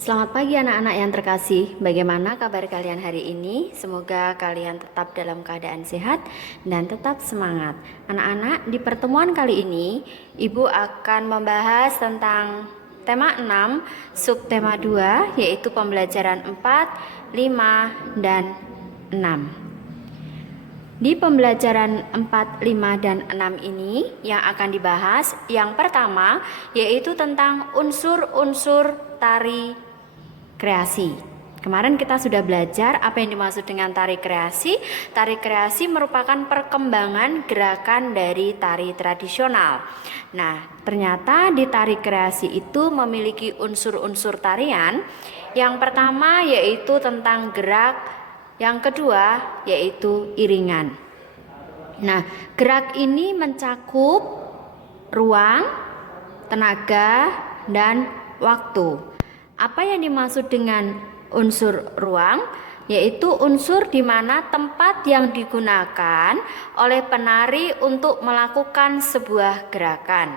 Selamat pagi anak-anak yang terkasih. Bagaimana kabar kalian hari ini? Semoga kalian tetap dalam keadaan sehat dan tetap semangat. Anak-anak, di pertemuan kali ini Ibu akan membahas tentang tema 6, subtema 2, yaitu pembelajaran 4, 5, dan 6. Di pembelajaran 4, 5, dan 6 ini yang akan dibahas yang pertama yaitu tentang unsur-unsur tari kreasi. Kemarin kita sudah belajar apa yang dimaksud dengan tari kreasi. Tari kreasi merupakan perkembangan gerakan dari tari tradisional. Nah, ternyata di tari kreasi itu memiliki unsur-unsur tarian. Yang pertama yaitu tentang gerak, yang kedua yaitu iringan. Nah, gerak ini mencakup ruang, tenaga, dan waktu. Apa yang dimaksud dengan unsur ruang? Yaitu unsur di mana tempat yang digunakan oleh penari untuk melakukan sebuah gerakan.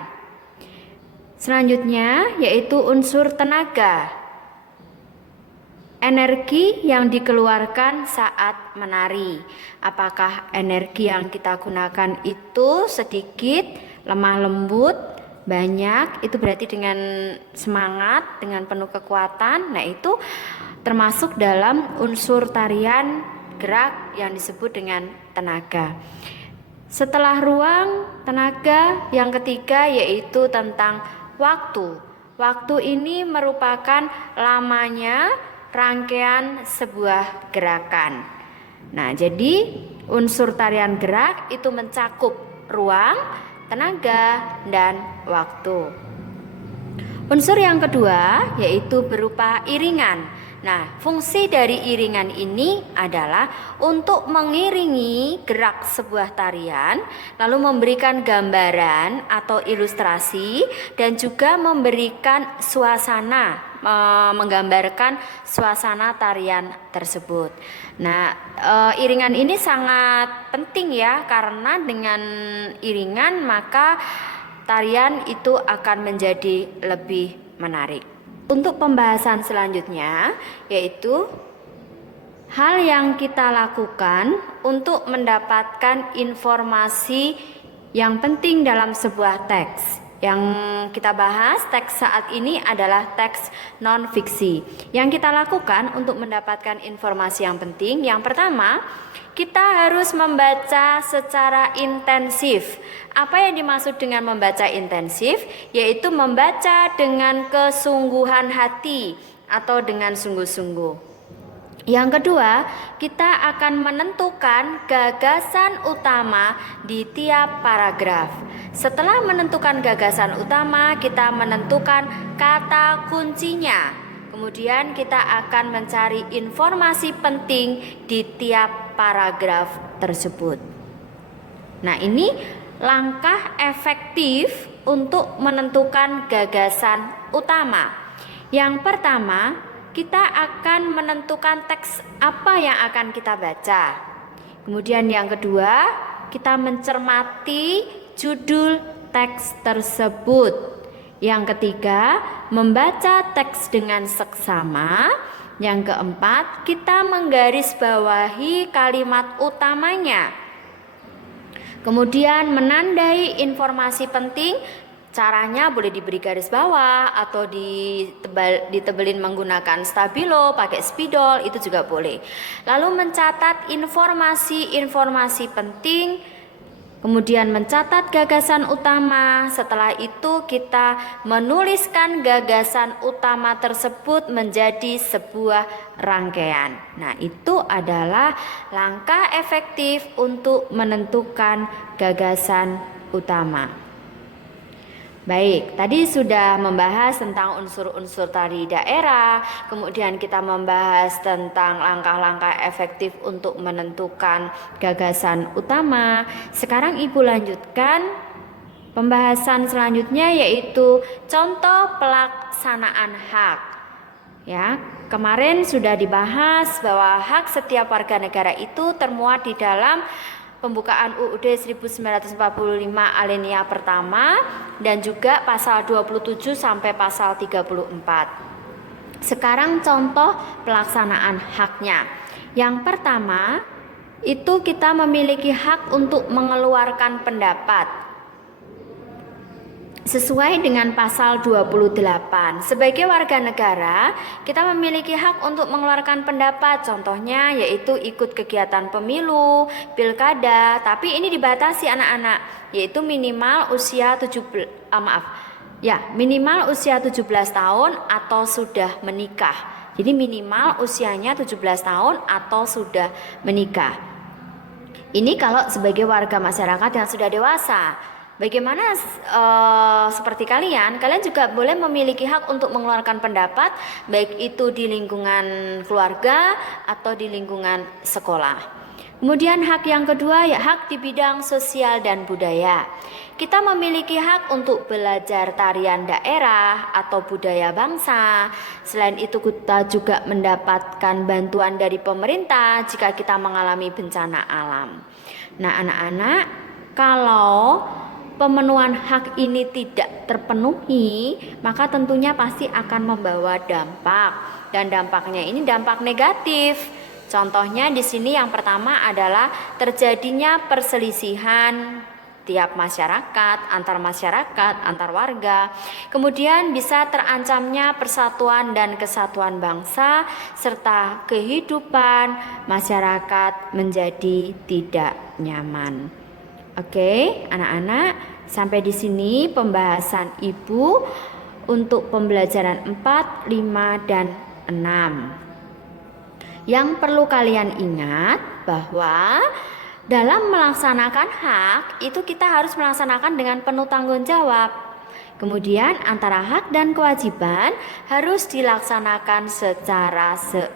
Selanjutnya yaitu unsur tenaga. Energi yang dikeluarkan saat menari. Apakah energi yang kita gunakan itu sedikit, lemah lembut, banyak, itu berarti dengan semangat, dengan penuh kekuatan. Nah, itu termasuk dalam unsur tarian gerak yang disebut dengan tenaga. Setelah ruang, tenaga, yang ketiga yaitu tentang waktu. Waktu ini merupakan lamanya rangkaian sebuah gerakan. Nah, jadi unsur tarian gerak itu mencakup ruang, tenaga, dan waktu. Unsur yang kedua yaitu berupa iringan. Nah, fungsi dari iringan ini adalah untuk mengiringi gerak sebuah tarian, lalu memberikan gambaran atau ilustrasi, dan juga memberikan suasana, menggambarkan suasana tarian tersebut. Nah, iringan ini sangat penting ya, karena dengan iringan maka tarian itu akan menjadi lebih menarik. Untuk pembahasan selanjutnya yaitu hal yang kita lakukan untuk mendapatkan informasi yang penting dalam sebuah teks. Yang kita bahas teks saat ini adalah teks non-fiksi. Yang kita lakukan untuk mendapatkan informasi yang penting, yang pertama, kita harus membaca secara intensif. Apa yang dimaksud dengan membaca intensif? Yaitu membaca dengan kesungguhan hati atau dengan sungguh-sungguh. Yang kedua, kita akan menentukan gagasan utama di tiap paragraf. Setelah menentukan gagasan utama, kita menentukan kata kuncinya. Kemudian kita akan mencari informasi penting di tiap paragraf tersebut. Nah, ini langkah efektif untuk menentukan gagasan utama. Yang pertama, kita akan menentukan teks apa yang akan kita baca. Kemudian yang kedua, kita mencermati judul teks tersebut. Yang ketiga, membaca teks dengan seksama. Yang keempat, kita menggarisbawahi kalimat utamanya. Kemudian menandai informasi penting. Caranya boleh diberi garis bawah atau ditebelin menggunakan stabilo, pakai spidol, itu juga boleh. Lalu mencatat informasi-informasi penting, kemudian mencatat gagasan utama. Setelah itu kita menuliskan gagasan utama tersebut menjadi sebuah rangkaian. Nah, itu adalah langkah efektif untuk menentukan gagasan utama. Baik, tadi sudah membahas tentang unsur-unsur tari daerah, kemudian kita membahas tentang langkah-langkah efektif untuk menentukan gagasan utama. Sekarang Ibu lanjutkan pembahasan selanjutnya yaitu contoh pelaksanaan hak. Ya, kemarin sudah dibahas bahwa hak setiap warga negara itu termuat di dalam pembukaan UUD 1945 alinea pertama dan juga pasal 27 sampai pasal 34. Sekarang contoh pelaksanaan haknya. Yang pertama, itu kita memiliki hak untuk mengeluarkan pendapat sesuai dengan pasal 28. Sebagai warga negara, kita memiliki hak untuk mengeluarkan pendapat. Contohnya yaitu ikut kegiatan pemilu, pilkada, tapi ini dibatasi anak-anak, yaitu minimal usia minimal usia 17 tahun atau sudah menikah. Jadi minimal usianya 17 tahun atau sudah menikah. Ini kalau sebagai warga masyarakat yang sudah dewasa. Bagaimana seperti kalian juga boleh memiliki hak untuk mengeluarkan pendapat, baik itu di lingkungan keluarga atau di lingkungan sekolah. Kemudian hak yang kedua ya hak di bidang sosial dan budaya. Kita memiliki hak untuk belajar tarian daerah atau budaya bangsa. Selain itu kita juga mendapatkan bantuan dari pemerintah jika kita mengalami bencana alam. Nah anak-anak, kalau pemenuhan hak ini tidak terpenuhi, maka tentunya pasti akan membawa dampak, dan dampaknya ini dampak negatif. Contohnya di sini yang pertama adalah terjadinya perselisihan tiap masyarakat, antar warga. Kemudian bisa terancamnya persatuan dan kesatuan bangsa serta kehidupan masyarakat menjadi tidak nyaman. Oke, anak-anak, sampai di sini pembahasan Ibu untuk pembelajaran 4, 5, dan 6. Yang perlu kalian ingat bahwa dalam melaksanakan hak itu kita harus melaksanakan dengan penuh tanggung jawab. Kemudian antara hak dan kewajiban harus dilaksanakan secara seimbang.